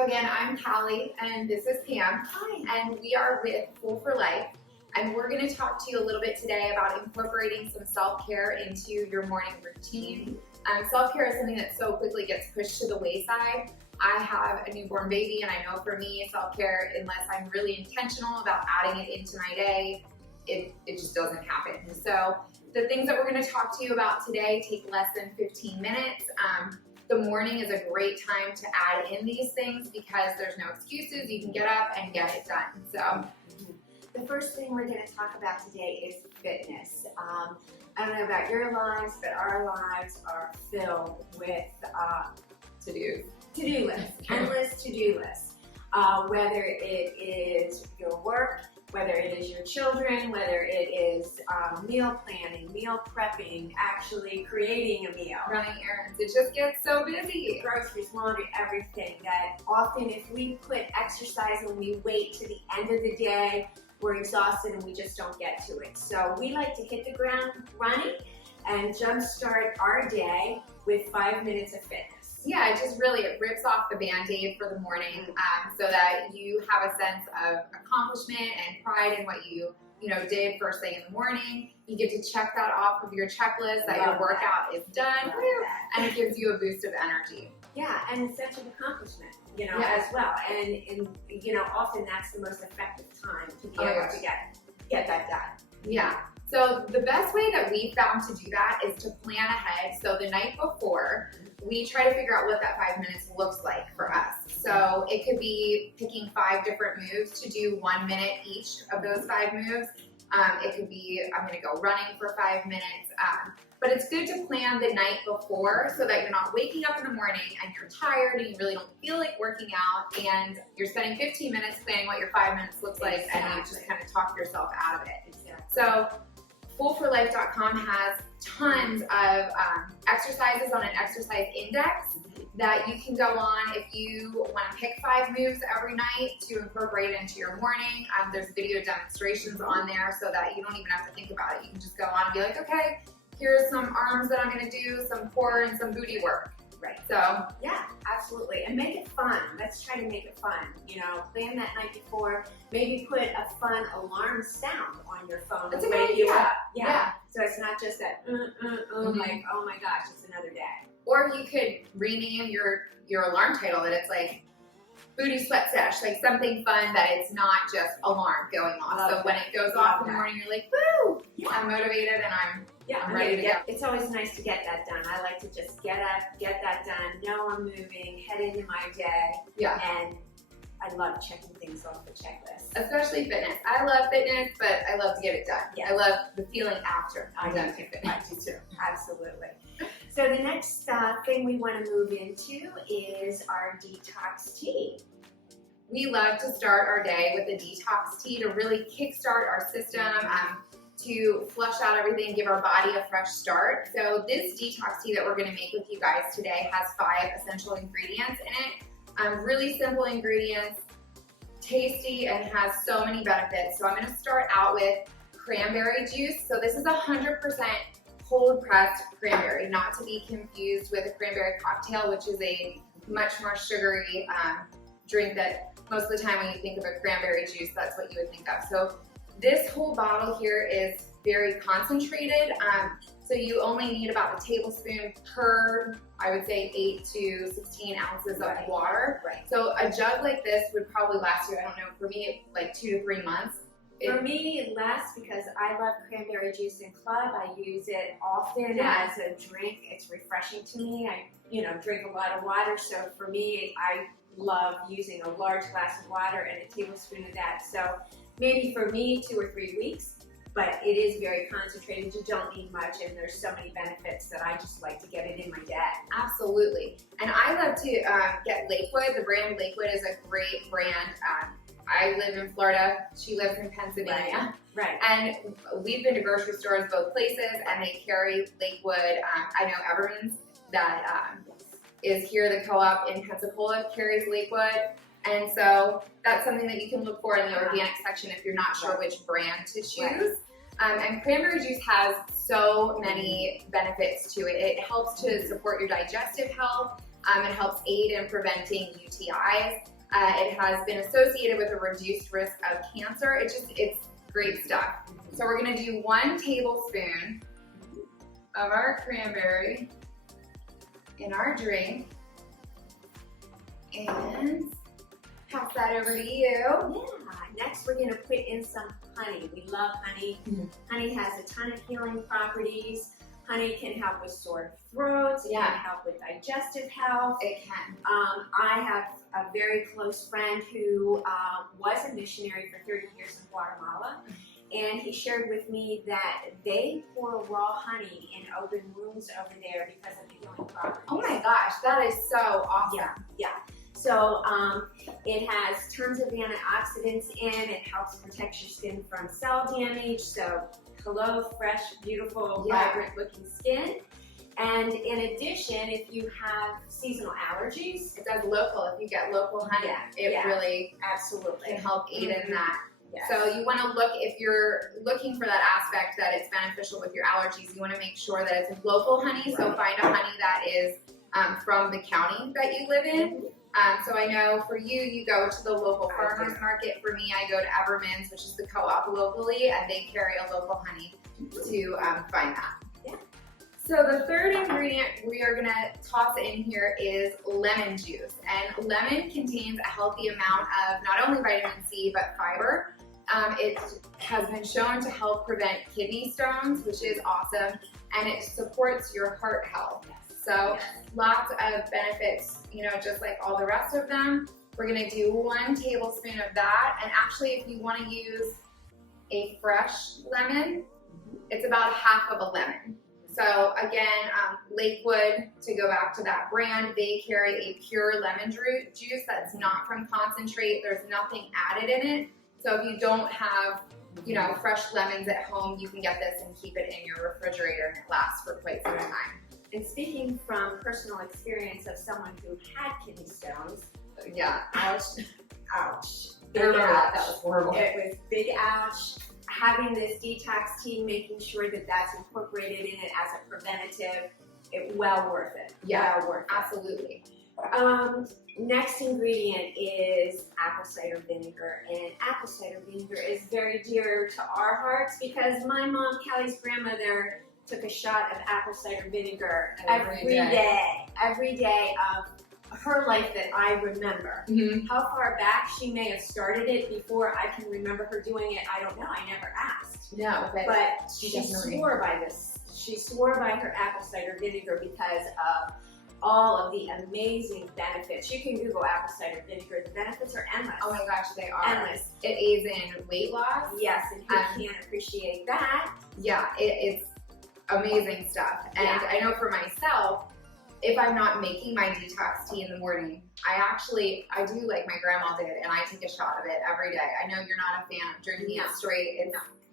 So again, I'm Callie and this is Pam. Hi. And we are with Full for Life. And we're going to talk to you a little bit today about incorporating some self-care into your morning routine. Self-care is something that so quickly gets pushed to the wayside. I have a newborn baby, and I know for me, self-care, unless I'm really intentional about adding it into my day, it just doesn't happen. So the things that we're going to talk to you about today take less than 15 minutes. The morning is a great time to add in these things because there's no excuses. You can get up and get it done. So the first thing we're going to talk about today is fitness. I don't know about your lives, but our lives are filled with to-do lists, endless to-do lists. Whether it is your work, whether it is your children, whether it is meal planning, meal prepping, actually creating a meal, running errands, it just gets so busy. Groceries, laundry, everything, that often if we put exercise and we wait to the end of the day, we're exhausted and we just don't get to it. So we like to hit the ground running and jumpstart our day with 5 minutes of fitness. Yeah, it rips off the Band-Aid for the morning so that you have a sense of accomplishment and pride in what you did first thing in the morning. You get to check that off of your checklist that your workout is done, and it gives you a boost of energy. Yeah, and a sense of accomplishment, as well. And often that's the most effective time to be able to get that done. Yeah. So the best way that we found to do that is to plan ahead. So the night before, we try to figure out what that 5 minutes looks like for us. So it could be picking 5 different moves to do 1 minute each of those 5 moves. It could be, I'm gonna go running for 5 minutes. But it's good to plan the night before so that you're not waking up in the morning and you're tired and you really don't feel like working out, and you're spending 15 minutes planning what your 5 minutes looks like, and you just kind of talk yourself out of it. So fullforlife.com has tons of exercises on an exercise index that you can go on if you want to pick 5 moves every night to incorporate into your morning. There's video demonstrations on there so that you don't even have to think about it. You can just go on and be like, okay, here's some arms that I'm going to do, some core and some booty work. Right. So yeah, absolutely. And make it fun. Let's try to make it fun. Plan that night before. Maybe put a fun alarm sound on your phone to wake you up. Yeah. So it's not just that like, oh my gosh, it's another day. Or you could rename your alarm title that it's like booty sweat sesh, like something fun that it's not just alarm going off. So when it goes off in the morning, you're like, woo! I'm motivated and I'm ready to go. It's always nice to get that done. I like to just get up, get that done, know I'm moving, head into my day. Yeah. And I love checking things off the checklist. Especially fitness. I love fitness, but I love to get it done. Yes. I love the feeling after I'm done with fitness. I do too. Absolutely. So the next thing we want to move into is our detox tea. We love to start our day with a detox tea to really kickstart our system, to flush out everything, give our body a fresh start. So this detox tea that we're going to make with you guys today has 5 essential ingredients in it. Really simple ingredients, tasty, and has so many benefits. So I'm going to start out with cranberry juice. So this is 100% cold pressed cranberry, not to be confused with a cranberry cocktail, which is a much more sugary drink that most of the time when you think of a cranberry juice, that's what you would think of. So this whole bottle here is very concentrated. So you only need about a tablespoon per, I would say, 8 to 16 ounces of water. Right. So a jug like this would probably last you, I don't know, for me, like 2 to 3 months. For me, it lasts because I love cranberry juice in club. I use it often as a drink. It's refreshing to me. I, drink a lot of water, so for me, I love using a large glass of water and a tablespoon of that. So maybe for me, 2 or 3 weeks, but it is very concentrated. You don't need much, and there's so many benefits that I just like to get it in my day. Absolutely. And I love to get Lakewood. The brand Lakewood is a great brand. I live in Florida. She lives in Pennsylvania. Right. And we've been to grocery stores both places, and they carry Lakewood. I know Everman's that is here, the co-op in Pensacola, carries Lakewood. And so that's something that you can look for in the organic section if you're not sure which brand to choose. And cranberry juice has so many benefits to it. It helps to support your digestive health. It helps aid in preventing UTIs. It has been associated with a reduced risk of cancer. It's great stuff. So we're gonna do 1 tablespoon of our cranberry in our drink and pass that over to you. Yeah, next we're gonna put in some honey. We love honey. Honey has a ton of healing properties. Honey can help with sore throats. It can help with digestive health. It can. I have a very close friend who was a missionary for 30 years in Guatemala, and he shared with me that they pour raw honey in open wounds over there because of the healing properties. Oh my gosh, that is so awesome. Yeah. So it has tons of antioxidants in. It helps protect your skin from cell damage. So hello, fresh, beautiful, vibrant looking skin. And in addition, if you have seasonal allergies, it does local. If you get local honey, it really absolutely can help aid in that. Yes. So you want to look, if you're looking for that aspect that it's beneficial with your allergies, you want to make sure that it's local honey. So find a honey that is from the county that you live in. So I know for you, you go to the local farmers market. For me, I go to Everman's, which is the co-op locally, and they carry a local honey to find that. Yeah. So the third ingredient we are gonna toss in here is lemon juice. And lemon contains a healthy amount of not only vitamin C, but fiber. It has been shown to help prevent kidney stones, which is awesome, and it supports your heart health. So lots of benefits, you know, just like all the rest of them. We're gonna do 1 tablespoon of that. And actually, if you wanna use a fresh lemon, it's about 1/2 of a lemon. So again, Lakewood, to go back to that brand, they carry a pure lemon juice that's not from concentrate. There's nothing added in it. So if you don't have, you know, fresh lemons at home, you can get this and keep it in your refrigerator and it lasts for quite some time. And speaking from personal experience of someone who had kidney stones, ouch. Big I remember ouch. that was horrible. It was big ouch. Having this detox tea, making sure that that's incorporated in it as a preventative, well worth it. Yeah, well worth it. absolutely. Next ingredient is apple cider vinegar, and apple cider vinegar is very dear to our hearts because my mom, Callie's grandmother, took a shot of apple cider vinegar every day of her life that I remember. How far back she may have started it before I can remember her doing it, I don't know. I never asked. No, but she swore by this. She swore by her apple cider vinegar because of all of the amazing benefits. You can Google apple cider vinegar. The benefits are endless. Oh my gosh, they are. Endless. It aids in weight loss. Yes, and who can't appreciate that? Yeah, it's amazing stuff. And I know for myself, if I'm not making my detox tea in the morning, I do like my grandma did, and I take a shot of it every day. I know you're not a fan of drinking it straight.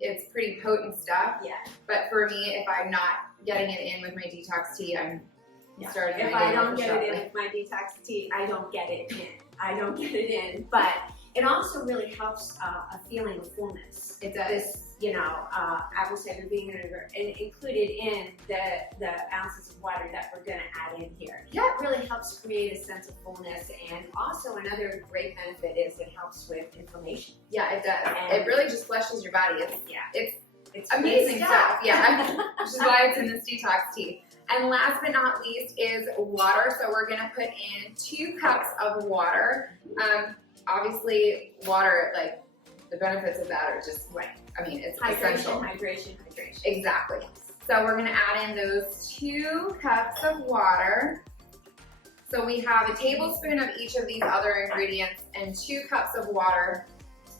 It's pretty potent stuff. Yeah. But for me, if I'm not getting it in with my detox tea, I'm starting. If I don't get it in with my detox tea, I don't get it in. I don't get it in. But it also really helps a feeling of fullness. It does. This, apple cider vinegar, and included in the ounces of water that we're going to add in here. Yeah, it really helps create a sense of fullness, and also another great benefit is it helps with inflammation. Yeah, it does. And it really just flushes your body. It's amazing stuff. Yeah, which is why it's in this detox tea. And last but not least is water. So we're going to put in 2 cups of water. Obviously, water, like the benefits of that are just it's essential. Hydration. Exactly. So we're gonna add in those 2 cups of water. So we have a tablespoon of each of these other ingredients and 2 cups of water.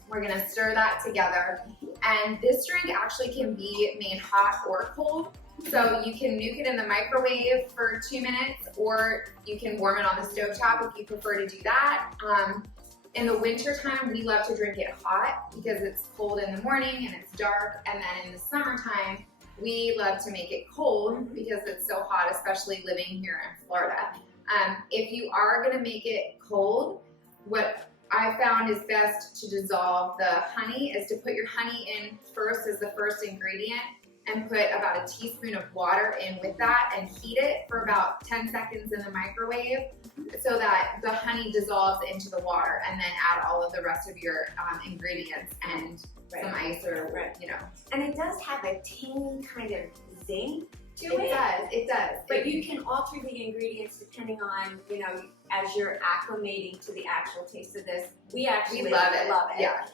We're gonna stir that together. And this drink actually can be made hot or cold. So you can nuke it in the microwave for 2 minutes, or you can warm it on the stovetop if you prefer to do that. In the winter time, we love to drink it hot because it's cold in the morning and it's dark. And then in the summertime, we love to make it cold because it's so hot, especially living here in Florida. If you are gonna make it cold, what I found is best to dissolve the honey is to put your honey in first as the first ingredient and put about a teaspoon of water in with that and heat it for about 10 seconds in the microwave so that the honey dissolves into the water, and then add all of the rest of your ingredients and some ice or, And it does have a teeny kind of zing to it. It does. But you can alter the ingredients depending on, as you're acclimating to the actual taste of this. We actually love it. Yeah.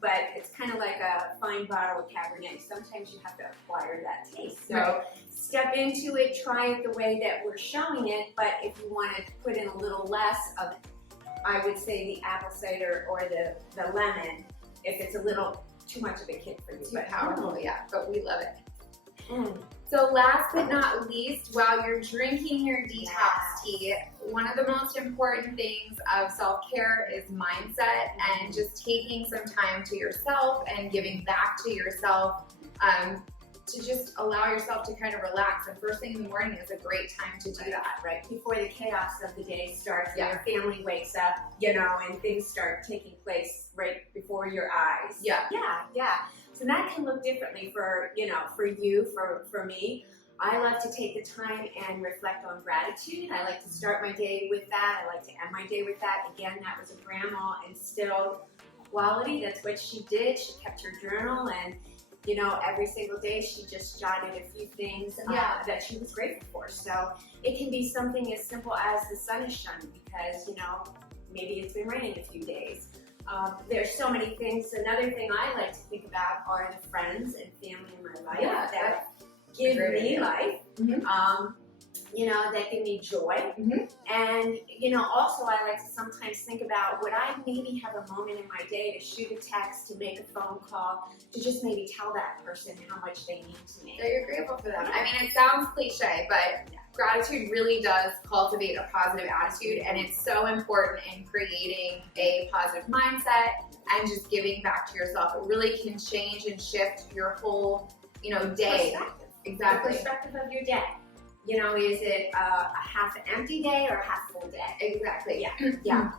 But it's kind of like a fine bottle of Cabernet. Sometimes you have to acquire that taste. So step into it, try it the way that we're showing it. But if you want to put in a little less of, I would say, the apple cider or the lemon, if it's a little too much of a kick for you. Too powerful, but we love it. Mm. So last but not least, while you're drinking your detox tea, one of the most important things of self-care is mindset and just taking some time to yourself and giving back to yourself to just allow yourself to kind of relax. And first thing in the morning is a great time to do that. Right, before the chaos of the day starts, and Yeah. your family wakes up, and things start taking place right before your eyes. Yeah. Yeah. So that can look differently for you, for me. I love to take the time and reflect on gratitude. I like to start my day with that. I like to end my day with that. Again, that was a grandma instilled quality. That's what she did. She kept her journal, and every single day she just jotted a few things that she was grateful for. So it can be something as simple as the sun is shining because, maybe it's been raining a few days. There's so many things. Another thing I like to think about are the friends and family in my life that give me life. Mhm. That give me joy. And, also I like to sometimes think about, would I maybe have a moment in my day to shoot a text, to make a phone call, to just maybe tell that person how much they mean to me. That you're grateful for them. I mean, it sounds cliche, but gratitude really does cultivate a positive attitude, and it's so important in creating a positive mindset and just giving back to yourself. It really can change and shift your whole, day. Perspective. Exactly. The perspective of your day. Is it a half empty day or a half full day? Exactly. Yeah.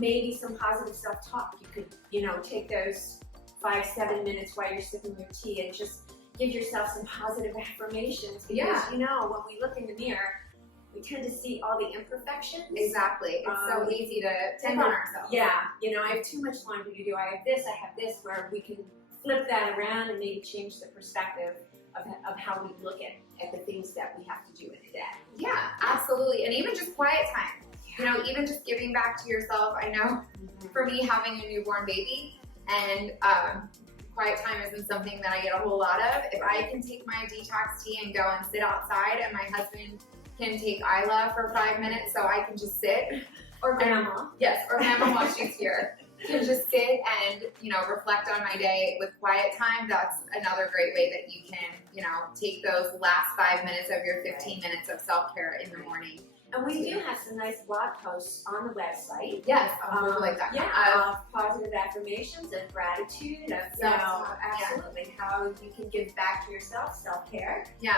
Maybe some positive self-talk. You could, take those 5-7 minutes while you're sipping your tea and just give yourself some positive affirmations. Because, when we look in the mirror, we tend to see all the imperfections. Exactly. It's so easy to pick on ourselves. Yeah. I have too much laundry to do. I have this, where we can flip that around and maybe change the perspective of how we look at the things that we have to do in a day. Yeah, absolutely. And even just quiet time. Even just giving back to yourself. I know for me, having a newborn baby and quiet time isn't something that I get a whole lot of. If I can take my detox tea and go and sit outside, and my husband can take Isla for 5 minutes so I can just sit. Or grandma. Yes, or grandma while she's here. To just sit and, reflect on my day with quiet time. That's another great way that you can, take those last 5 minutes of your 15 minutes of self-care in the morning. And we do have some nice blog posts on the website. Yes, like that. Of positive affirmations, of gratitude, of, absolutely, how you can give back to yourself, self-care. Yeah.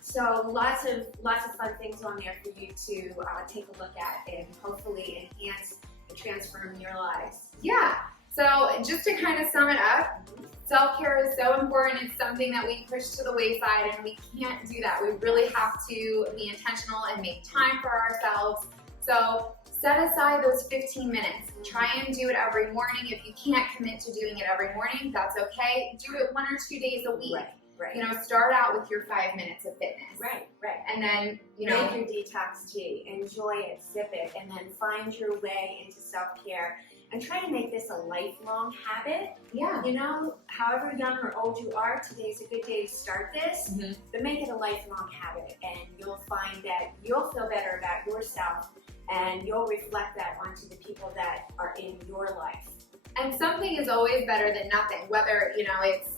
So lots of fun things on there for you to take a look at and hopefully enhance and transform your lives. Yeah. So just to kind of sum it up, self-care is so important. It's something that we push to the wayside, and we can't do that. We really have to be intentional and make time for ourselves. So set aside those 15 minutes. Try and do it every morning. If you can't commit to doing it every morning, that's okay. Do it 1 or 2 days a week. Right. Start out with your 5 minutes of fitness. Right. And then, make your detox tea, enjoy it, sip it, and then find your way into self-care. And try to make this a lifelong habit. Yeah. However young or old you are, today's a good day to start this. Mm-hmm. But make it a lifelong habit, and you'll find that you'll feel better about yourself, and you'll reflect that onto the people that are in your life. And something is always better than nothing, whether, it's,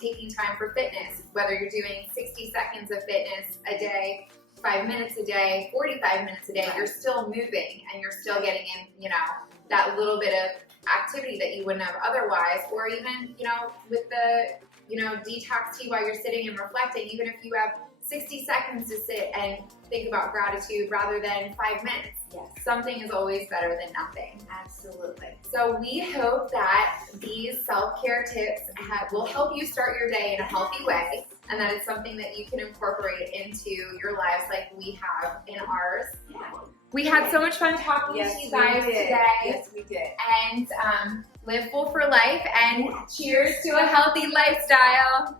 taking time for fitness, whether you're doing 60 seconds of fitness a day, 5 minutes a day, 45 minutes a day, you're still moving and you're still getting in, that little bit of activity that you wouldn't have otherwise. Or even, with the, detox tea while you're sitting and reflecting, even if you have 60 seconds to sit and think about gratitude rather than 5 minutes. Yes, Something is always better than nothing. absolutely. So we hope that these self-care tips will help you start your day in a healthy way, and that it's something that you can incorporate into your lives like we have in ours. Yeah. We had so much fun talking Yes, to you guys we did. today. Yes, we did. And live full for life, and cheers to a healthy lifestyle.